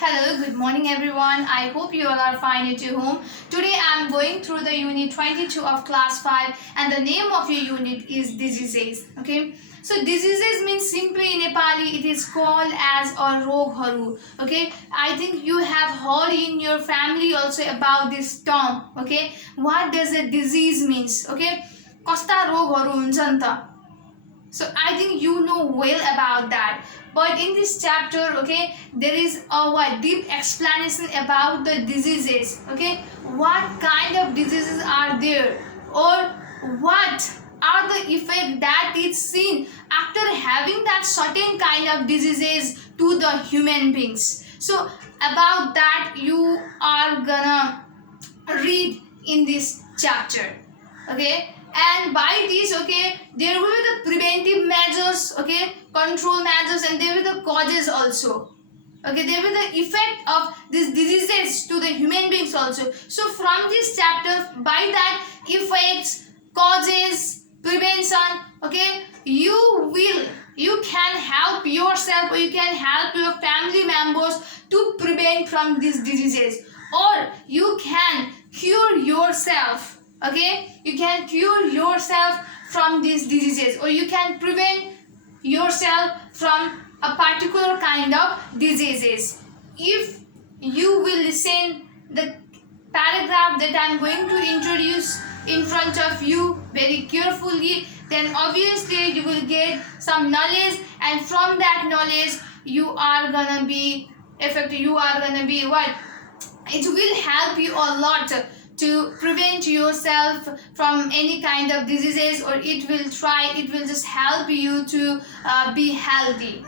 Hello, good morning everyone. I hope you all are fine at your home. Today I am going through the unit 22 of class 5 and the name of your unit is diseases. Okay. So diseases means simply in Nepali it is called as a rogharu. Okay. I think you have heard in your family also about this term. Okay. What does a disease means? Okay. Kasta rogharu huncha ni ta? So I think you know well about that. But in this chapter, okay, there is a deep explanation about the diseases. Okay, what kind of diseases are there, or what are the effects that is seen after having that certain kind of diseases to the human beings. So about that you are gonna read in this chapter. Okay, and by this, okay, there will be the preventive measures, okay, control measures, and there will be the causes also. Okay, there will be the effect of these diseases to the human beings also. So from this chapter, by that effects, causes, prevention, okay, you can help yourself or you can help your family members to prevent from these diseases, or you can cure yourself. Okay, you can cure yourself from these diseases, or you can prevent yourself from a particular kind of diseases. If you will listen the paragraph that I am going to introduce in front of you very carefully, then obviously you will get some knowledge, and from that knowledge you are gonna be effective. You are gonna be what? It will help you a lot to prevent yourself from any kind of diseases, or it will just help you to be healthy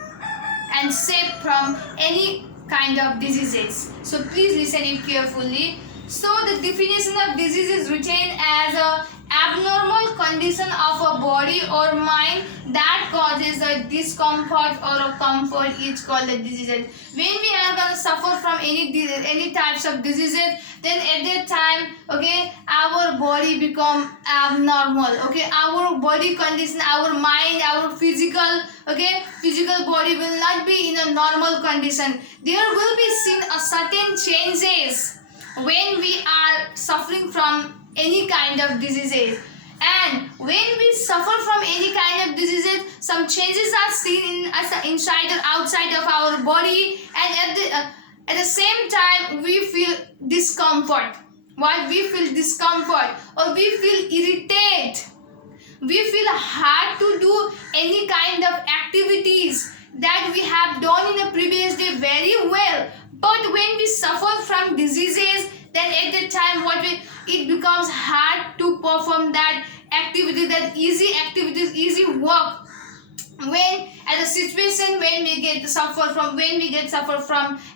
and safe from any kind of diseases. So please listen it carefully. So the definition of disease is written as a abnormal condition of a body or mind that causes a discomfort or a comfort is called a disease. When we are going to suffer from any types of diseases, then at that time, okay, our body become abnormal. Okay, our body condition, our mind, our physical body will not be in a normal condition. There will be seen a certain changes when we are suffering from any kind of diseases. And when we suffer from any kind of diseases, some changes are seen inside or outside of our body, and at the same time we feel discomfort. We feel discomfort, or we feel irritated. We feel hard to do any kind of activities that we have done in the previous day very well. But when we suffer from diseases, then at that time it becomes hard to perform that activity, that easy activities, easy work. When at a situation when we get suffer from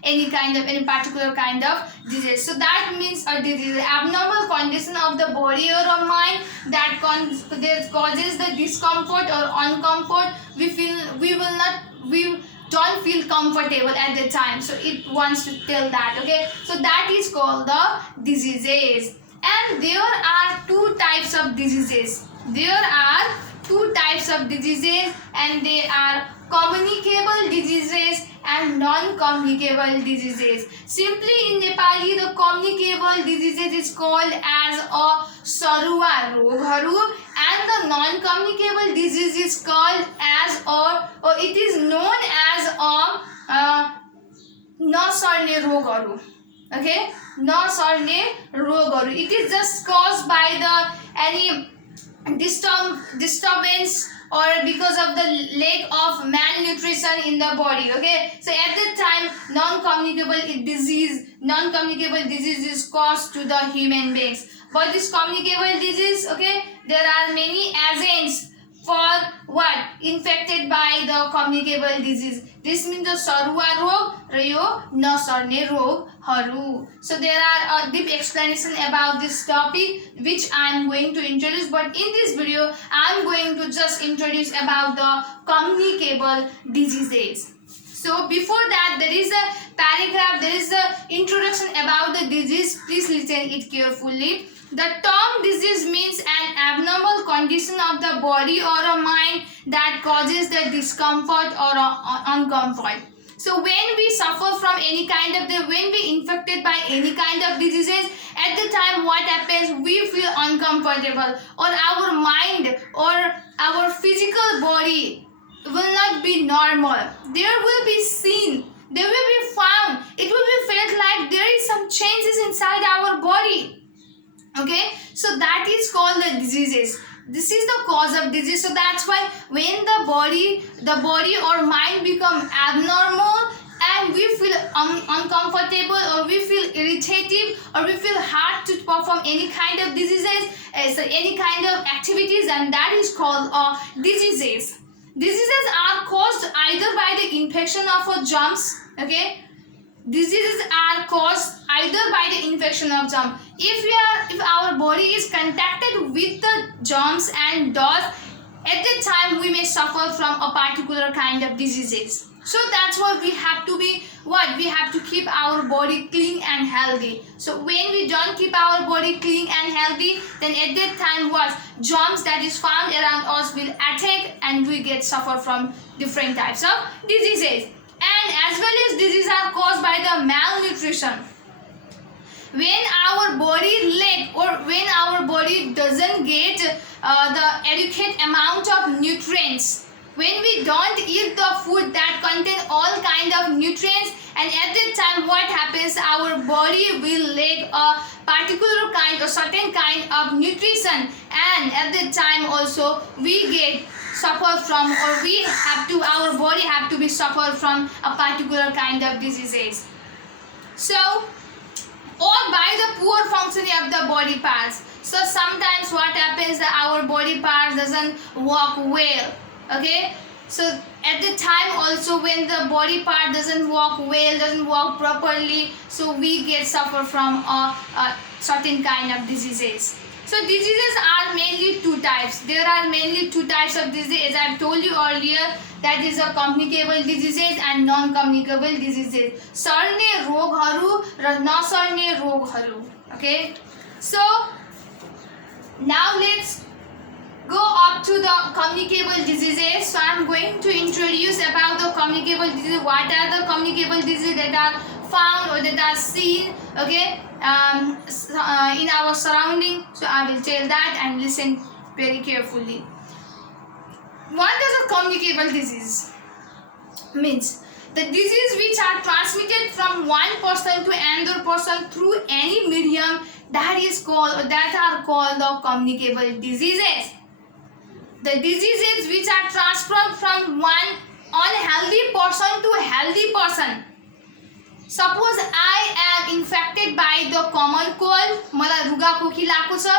any particular kind of disease. So that means a disease, abnormal condition of the body or a mind that causes the discomfort or uncomfort. We don't feel comfortable at the time, so it wants to tell that. Okay, so that is called the diseases. And there are two types of diseases. And they are communicable diseases and non-communicable diseases. Simply in Nepali, the communicable diseases is called as a sarua rogharu, and the non-communicable disease is called as or it is known as a nasarne rogharu. Okay, nasarne rogharu. It is just caused by the any disturbance or because of the lack of malnutrition in the body. Okay, so at that time non-communicable disease is caused to the human beings. But this communicable disease, okay, there are many agents for what infected by the communicable disease. This means the sarua rog र यो नसर्ने रोगहरू. So there are a deep explanation about this topic which I am going to introduce, but in this video I am going to just introduce about the communicable diseases. So before that, there is a paragraph, there is a introduction about the disease. Please listen it carefully. The term disease means an abnormal condition of the body or a mind that causes the discomfort or uncomfort. So when we suffer from from any kind of when we infected by any kind of diseases, at the time what happens, we feel uncomfortable, or our mind or our physical body will not be normal. There will be seen, there will be found, it will be felt like there is some changes inside our body. Okay, so that is called the diseases. This is the cause of disease. So that's why when the body or mind become abnormal and we feel uncomfortable, or we feel irritative, or we feel hard to perform any kind of diseases, any kind of activities, and that is called diseases. Diseases are caused either by the infection of a germs. Okay, diseases are caused either by the infection of germ. If our body is contacted with the germs and dust, at that time we may suffer from a particular kind of diseases. So that's why we have to be what? We have to keep our body clean and healthy. So when we don't keep our body clean and healthy, then at that time what? Germs that is found around us will attack and we get suffer from different types of diseases. And as well as diseases are caused by the malnutrition. When our body lack, or when our body doesn't get the adequate amount of nutrients, when we don't eat the food that contain all kind of nutrients, and at that time what happens, our body will lack a particular kind or certain kind of nutrition, and at that time also we get suffer from, or our body have to be suffer from a particular kind of diseases. So, or by the poor functioning of the body parts. So sometimes what happens, that our body parts doesn't work well. Okay, so at the time also when the body part doesn't work well, doesn't work properly, so we get suffer from a certain kind of diseases. So diseases are mainly two types. There are mainly two types of disease, as I have told you earlier, that is a communicable diseases and non-communicable diseases. सर्ने रोगहरू र नसर्ने रोगहरू. Okay, so now let's go up to the communicable diseases. So I am going to introduce about the communicable diseases. What are the communicable diseases that are found or that are seen, okay, in our surrounding? So I will tell that, and listen very carefully. What does a communicable disease means? The disease which are transmitted from one person to another person through any medium, that are called the communicable diseases. The diseases which are transferred from one unhealthy person to a healthy person. Suppose I am infected by the common cold, मलाई रुगा खोकी लागेको छ,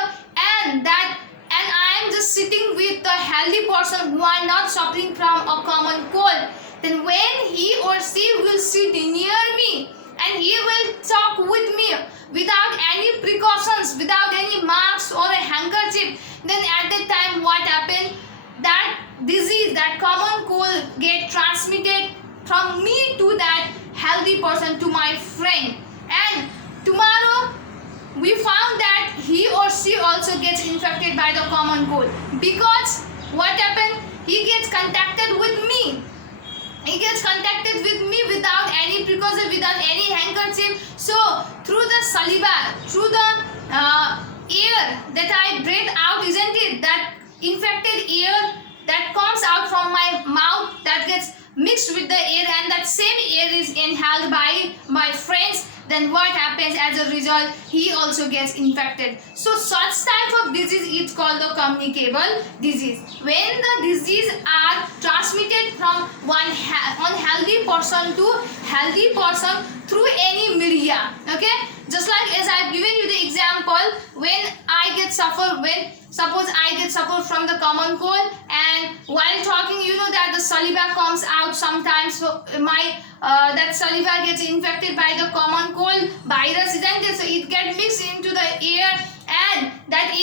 and I am just sitting with the healthy person who are not suffering from a common cold. Then when he or she will sit near me and he will talk with me without any precautions, without any masks or a handkerchief, then at that time what happened? That disease, that common cold get transmitted from me to that healthy person, to my friend, and tomorrow we found that he or she also gets infected by the common cold, because what happened? He gets contacted with me. He gets contacted with me without any precaution, without any handkerchief. So through the saliva, through the air that I breathe out, isn't it? That infected air that comes out from my mouth, that gets mixed with the air, and that same air is inhaled by my friends. Then what happens? As a result, he also gets infected. So such type of disease is called the communicable disease. When the disease are transmitted from one unhealthy person to healthy person through any media. Okay, just like as I have given you the example, when I get suffer, when suppose I get suffer from the common cold, and while talking, you know that the saliva comes out sometimes. So my that saliva gets infected by the common cold virus, isn't it? So it gets mixed into the air, and that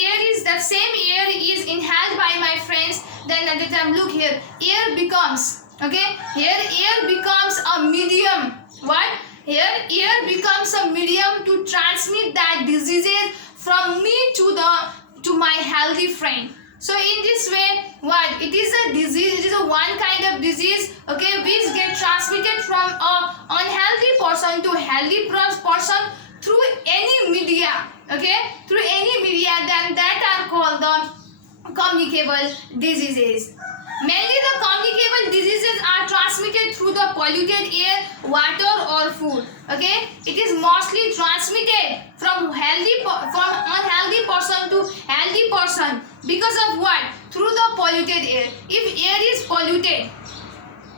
same air is inhaled by my friends. Then at the time, look here, air becomes, okay, here air becomes a medium. What? Here air becomes a medium to transmit that diseases from me to my healthy friend. So in this way, what? It is a disease, it is a one kind of disease, okay, which get transmitted from a unhealthy person person to healthy person through any media, okay, through any media, then that are called the communicable diseases. Mainly the communicable diseases are transmitted through the polluted air, water or food. Okay, it is mostly transmitted from unhealthy person to healthy person because of what? Through the polluted air. If air is polluted,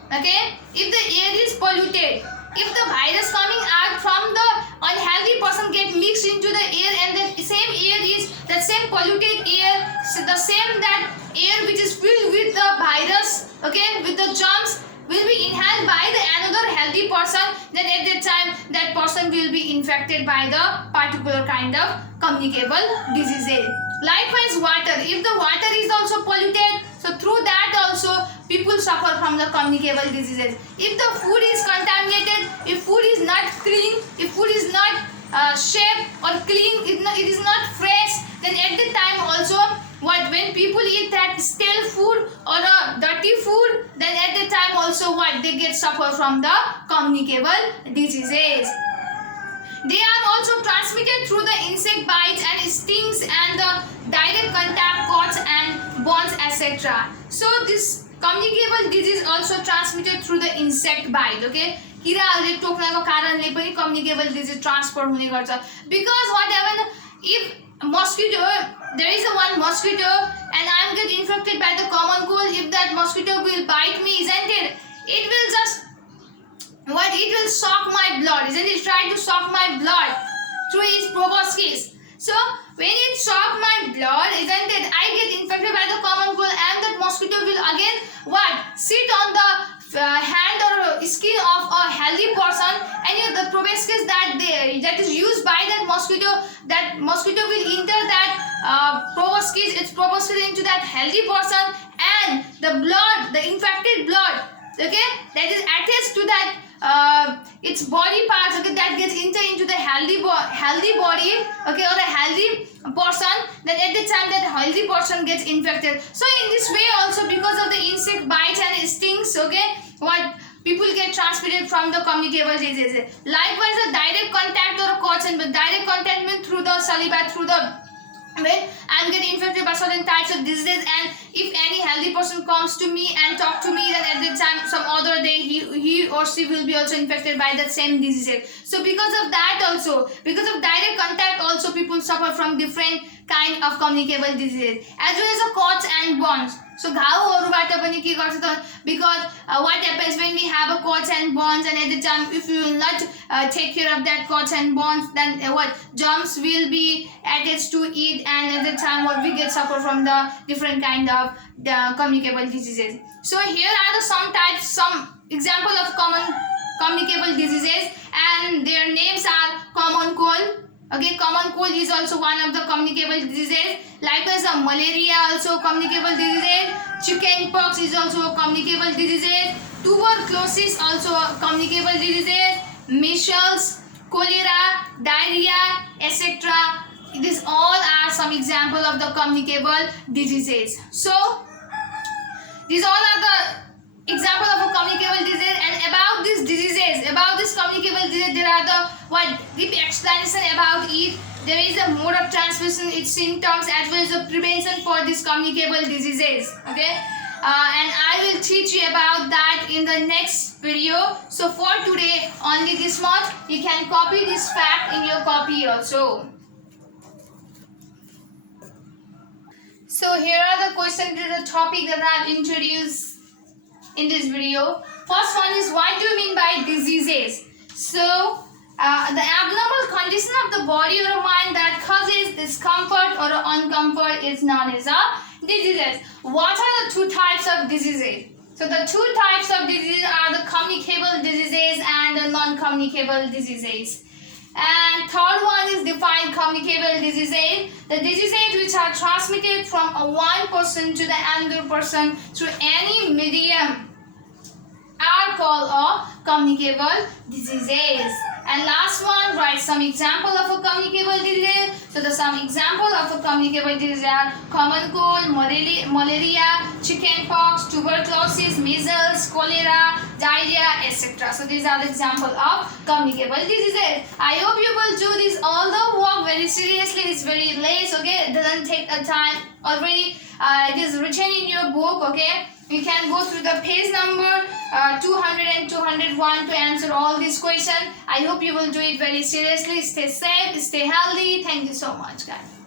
okay, if the air is polluted, if the virus coming out from the unhealthy person get mixed into the air, and the same air is the same polluted air, so the same that air which is filled with the virus, okay, with the germs, will be inhaled by the another healthy person, then at that time that person will be infected by the particular kind of communicable disease. Likewise water, if the water is also polluted, so through that also people suffer from the communicable diseases. If the food is contaminated, if food is not clean, if food is not shaped or clean, it is not fresh, then at the time also what, when people eat that stale food or a dirty food, then at the time also what, they get suffer from the communicable diseases. They are also transmitted through the insect bites and stings and the direct contact, cuts and burns, etc. So this communicable disease also transmitted through the insect bite. Okay, किराहरूले टोक्नको कारणले पनि communicable disease transfer हुने गर्छ. Because what happen, if mosquito, there is a one mosquito and I am get infected by the common cold, if that mosquito will bite me, isn't it? It will just what, it will suck my blood, isn't it? Try to suck my blood through its proboscis. So when it suck my blood, isn't it, I get infected by the common cold, and that mosquito will again what, sit on the hand or skin of a healthy person, and the proboscis that is used by that mosquito will enter that proboscis, its proboscis into that healthy person, and the blood, the infected blood, okay, that is attached to that its body parts, okay, that gets into the healthy body, okay, or a healthy person, then at the time that healthy person gets infected. So in this way also, because of the insect bites and stings, okay, what, people get transmitted from the communicable diseases. Likewise the direct contact or cuts, and direct contact means through the saliva, through the when I am getting infected by certain types of diseases, and if any healthy person comes to me and talk to me, then at the time some other day he or she will be also infected by that same disease. So because of that also, because of direct contact also, people suffer from different kind of communicable diseases, as well as the cuts and burns. So घाउहरुबाट पनि के गर्छ त, because what happens when we have a cuts and burns, and at the time if you will not take care of that cuts and burns, then what, germs will be attached to it, and at the time what, we get suffer from the different kind of communicable diseases. So here are some example of common communicable diseases, and their names are common cold. Okay, common cold is also one of the communicable diseases. Likewise, malaria also communicable disease. Chickenpox is also a communicable disease. Tuberculosis also a communicable disease. Measles, cholera, diarrhea, etc. These all are some example of the communicable diseases. So these all are the example of a communicable disease, and about these diseases, about this communicable disease, there are the what deep explanation about it. There is a mode of transmission, its symptoms, as well as the prevention for these communicable diseases. Okay, and I will teach you about that in the next video. So for today, only this much. You can copy this fact in your copy also. So here are the questions to the topic that I have introduced in this video. First one is, what do you mean by diseases? So the abnormal condition of the body or mind that causes discomfort or uncomfort is known as a diseases. What are the two types of diseases? So the two types of diseases are the communicable diseases and the non-communicable diseases. And third one is defined communicable diseases. The diseases which are transmitted from one person to the another person through any medium are called communicable diseases. And last one, write some example of a communicable disease. So the some example of a communicable disease are common cold, malaria, chickenpox, tuberculosis, measles, cholera, diarrhea, etc. So these are the example of communicable diseases. I hope you will do this all the work very seriously. It's very late, okay? It doesn't take a time already. It is written in your book, okay? You can go through the page number 200 and 201 to answer all these questions. I hope you will do it very seriously. Stay safe, stay healthy. Thank you so much, guys.